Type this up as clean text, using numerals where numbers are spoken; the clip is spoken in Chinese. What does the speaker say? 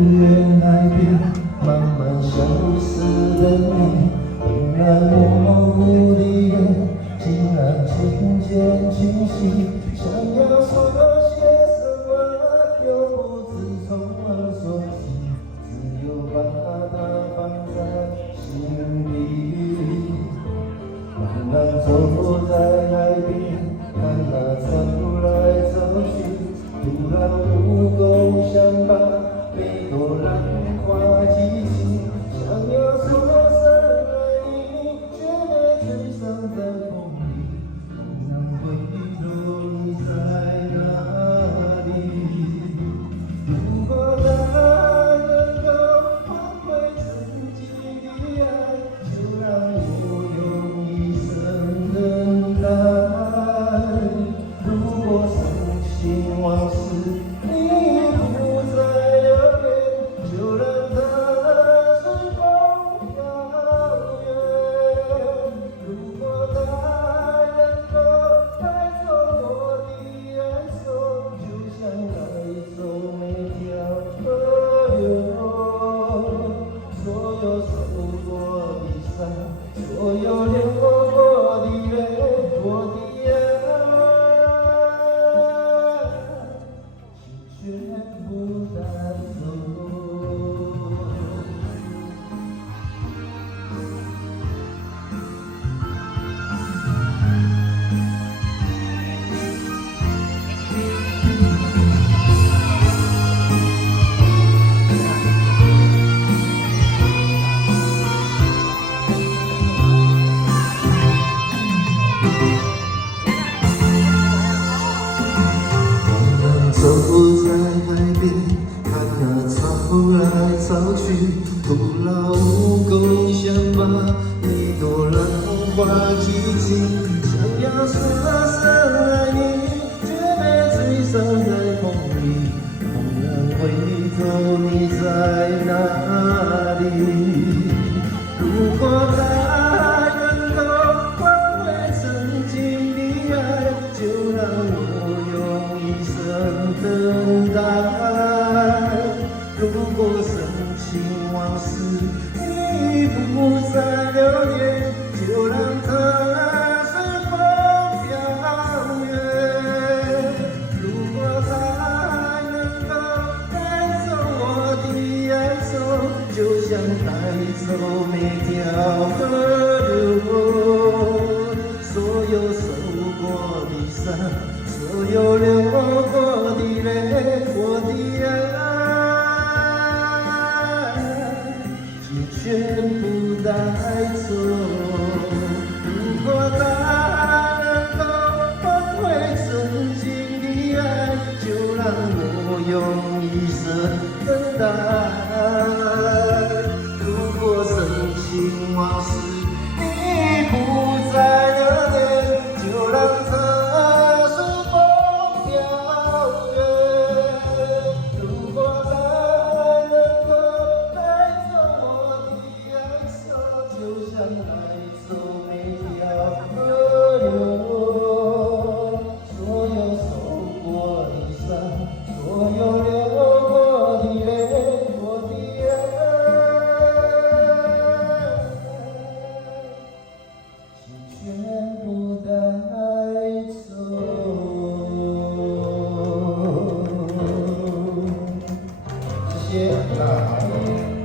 远海边慢慢消失的你，本来模糊的眼，竟然渐渐清晰。想要说些什么，又不知从何说起，只有把它放在心里。慢慢走在海边，看那船来走去，突然无功想把每朵浪花记起，想要说声爱你，却被吹散在风里。不能回头，你在哪里？如果爱能够换回曾经的爱，就让我用一生等待。如果伤心往事你不再留恋，就让它随风飘远。如果爱能够带走我的爱愁，就像带走每条河流，所有受过的伤，所有流过的泪，我的爱，请全部带走。走在海边，看那潮来潮去，徒劳无功，想把每朵浪花记起，想要说声爱你，却被吹散在风里。猛然回头，你在哪里？如果爱能够换回曾经的爱，就让我用一生等待。如果深情往事你不再留恋，就让它随风飘远。如果爱能够带走我的爱愁，就像带走每条河流，所有受过的伤，所有流过的泪，我的爱，请全部带走。如果爱能够换回曾经的爱，就让我用一生等待。如果深情往事你不再留恋，就让它随风飘远。如果爱能够带走我的爱愁，就像带走每条河流，所有受过的伤，所有流过的泪，我的爱，请全部带走。谢谢。